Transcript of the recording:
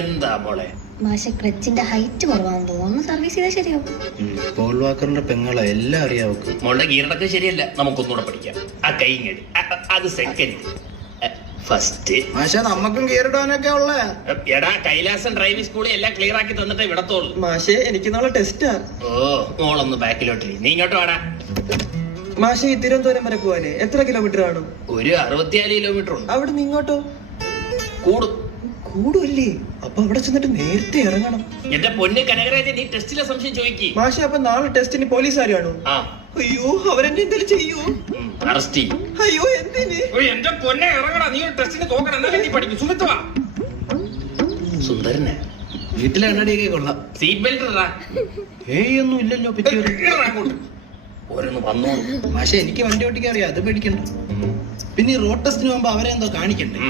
എന്താ മോളെ? മാഷെ ക്ലച്ചിന്റെ ഹൈറ്റ് കുറവാണെന്ന് തോന്നുന്നു. സർവീസ് ചെയ്താൽ ശരിയാവും. പോൾ വാക്കറിന്റെ പെങ്ങളെ എല്ലാം അറിയാവും. മോളുടെ ഗീറടക്കം ശരിയല്ല, നമുക്കൊന്നുകൂടെ പഠിക്കാം. ആ കൈങ്ങടി അത് സെക്കൻഡ്. ഫസ്റ്റ് മാഷ നമുക്കും ഗിയറിടാനൊക്കെ ഉള്ള. എടാ കൈലാസം ഡ്രൈവിംഗ് സ്കൂളിൽ എല്ലാം ക്ലിയർ ആക്കി തന്നിട്ടേ വിടത്തോളൂ. മാഷെ എനിക്ക് നാളെ ടെസ്റ്റാ. ഓ മോളൊന്ന് ബാക്കിലോട്ട് നീ ഇങ്ങോട്ട് വാടാ. മാഷെ ഈ തിരുവനന്തപുരം വരെ പോവാന് എത്ര കിലോമീറ്റർ കാണും? ഒരു 64 കിലോമീറ്റർ ഉണ്ട്. അവിടെ നിന്ന് ഇങ്ങോട്ടോ? കൂടും. കൂടുമല്ലേ? അപ്പൊ അവിടെ ചെന്നിട്ട് നേരത്തെ ഇറങ്ങണം. എന്റെ പൊന്ന് കനകരാജൻ, നീ ടെസ്റ്റിലെ സംശയം ചോദിക്കി. മാഷെ അപ്പൊ നാളെ ടെസ്റ്റിന് പോലീസുകാരാണോ? ആ. അയ്യോ അവരെന്നെ എന്തെങ്കിലും ചെയ്യൂ. അറസ്റ്റ് ചെയ്യും. അയ്യോ എന്തിന്? എന്റെ പൊന്നെ ഇറങ്ങടാ, നീ ടെസ്റ്റിന് തോക്കണം, എന്നാലേ നീ പഠിക്കും. സുമിത്തുവാ സുന്ദരനെ വീട്ടിലെ എണ്ണടിയൊക്കെ കൊള്ളാം. സീറ്റ് ബെൽറ്റ് ഇടാ. ഒന്നും ഇല്ലല്ലോ. ഓരോന്ന് വന്നോളൂ. മാഷെ എനിക്ക് വണ്ടി ഓട്ടിക്കാൻ അറിയാം, അത് പേടിക്കണ്ട. പിന്നെ ഈ റോഡ് ടെസ്റ്റിന് പോകുമ്പോ അവരെ എന്തോ കാണിക്കണ്ടേ?